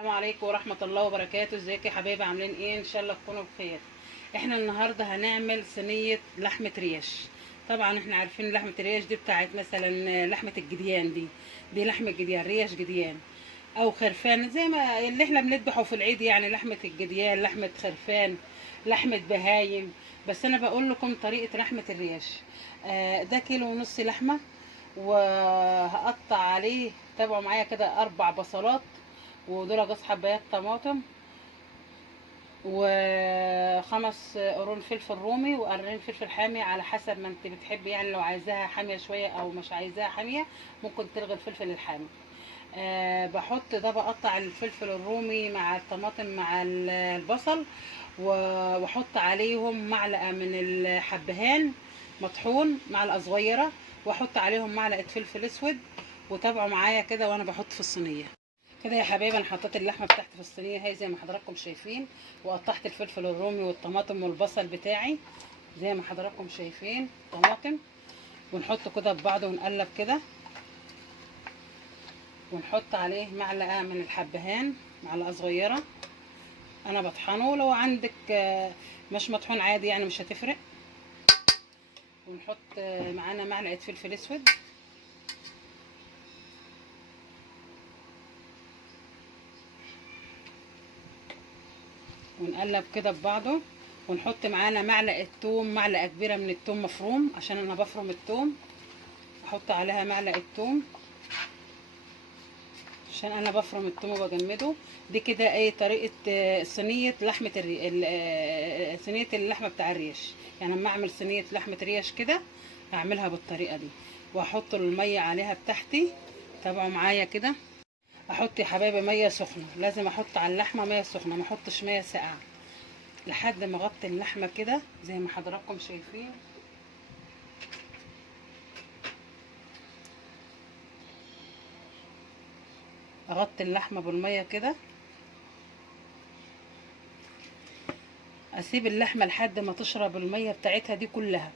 السلام عليكم ورحمة الله وبركاته. ازيكم يا حبايبي؟ عاملين ايه؟ ان شاء الله تكونوا بخير. احنا النهارده هنعمل صينية لحمة ريش. طبعا احنا عارفين لحمة الريش دي بتاعت مثلا لحمة الجديان. دي لحمة جديان، ريش جديان او خرفان، زي ما اللي احنا بنذبحه في العيد، يعني لحمة الجديان، لحمة خرفان، لحمة بهايم. بس انا بقول لكم طريقة لحمة الريش. ده كيلو ونص لحمة، وهقطع عليه، تابعوا معايا كده، 4 بصلات، ودول جوز حبايات طماطم، و5 قرون فلفل رومي، وقرنين فلفل حامي على حسب ما انت بتحبي. يعني لو عايزاها حاميه شويه او مش عايزاها حاميه ممكن تلغي الفلفل الحامي. بحط ده، بقطع الفلفل الرومي مع الطماطم مع البصل، واحط عليهم معلقه من الحبهان مطحون، معلقه صغيره، واحط عليهم معلقه فلفل اسود. وتابعوا معايا كده وانا بحط في الصينيه. كده يا حبايبي انا حطيت اللحمه بتاعتي في الصينيه اهي زي ما حضراتكم شايفين، وقطعت الفلفل الرومي والطماطم والبصل بتاعي زي ما حضراتكم شايفين طماطم. ونحط كده ببعض ونقلب كده، ونحط عليه معلقه من الحبهان، معلقه صغيره. انا بطحنه، لو عندك مش مطحون عادي يعني مش هتفرق. ونحط معانا معلقه فلفل اسود، ونقلب كده ببعضه. ونحط معانا معلقه توم، معلقه كبيره من التوم مفروم عشان انا بفرم التوم. احط عليها معلقه توم عشان انا بفرم التوم وبجمده. دي كده ايه طريقه صينيه لحمه صينيه اللحمه بتاع الريش. يعني لما اعمل صينيه لحمه ريش كده هعملها بالطريقه دي. واحط الميه عليها بتاعتي، تابعوا معايا كده. احط يا حبايبي ميه سخنه، لازم احط على اللحمه ميه سخنه، ما احطش ميه ساقعه، لحد ما اغطي اللحمه كده زي ما حضراتكم شايفين. اغطي اللحمه بالميه كده، اسيب اللحمه لحد ما تشرب الميه بتاعتها دي كلها.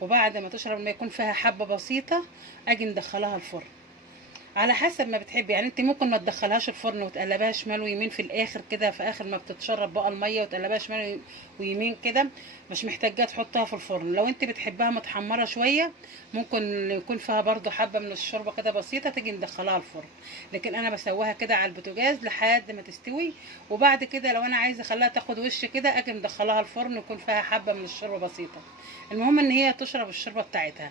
وبعد ما تشرب الميه يكون فيها حبه بسيطه، اجي ندخلها الفرن على حسب ما بتحبي. يعني انت ممكن ما تدخلهاش الفرن وتقلبها شمال ويمين في الاخر كده، في اخر ما بتتشرب بقى الميه وتقلبها شمال ويمين كده، مش محتاجه تحطها في الفرن. لو انت بتحبها متحمره شويه ممكن يكون فيها برضو حبه من الشوربه كده بسيطه، تيجي ندخلها الفرن. لكن انا بسويها كده على البوتاجاز لحد ما تستوي. وبعد كده لو انا عايزه اخليها تاخد وش كده اجي مدخلها الفرن يكون فيها حبه من الشوربه بسيطه. المهم ان هي تشرب الشوربه بتاعتها،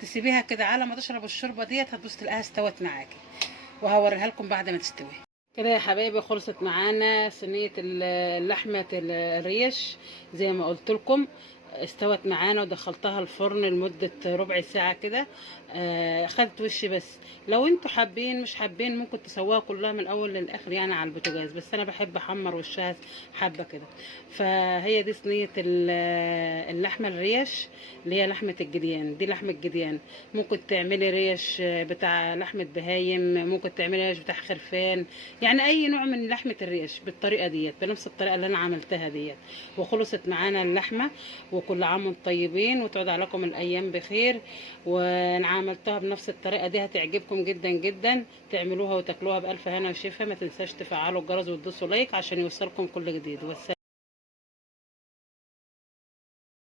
تسيبيها كده على ما تشرب الشوربه ديت، هتبص تلاقيها استوت معاكي. وهوريها لكم بعد ما تستوي. كده يا حبايبي خلصت معانا صينيه اللحمه الريش زي ما قلت لكم. استوت معانا ودخلتها الفرن لمده ربع ساعه كده. خدت وش بس. لو انتوا حابين مش حابين ممكن تسووها كلها من الاول للاخر يعني على البوتاجاز، بس انا بحب احمر وشها حبه كده. فهي دي صينيه اللحمه الريش اللي هي لحمه الجديان. دي لحمه الجديان. ممكن تعملي ريش بتاع لحمه بهايم، ممكن تعملي ريش بتاع خرفان، يعني اي نوع من لحمه الريش بالطريقه ديت، بنفس الطريقه اللي انا عملتها ديت. وخلصت معانا اللحمه. وكل عام وانتم طيبين، وتعود عليكم الايام بخير. وانا عملتها بنفس الطريقه دي، هتعجبكم جدا جدا. تعملوها وتاكلوها بالف هنا وشفا. ما تنساش تفعلوا الجرس وتدوسوا لايك عشان يوصلكم كل جديد. والسلام.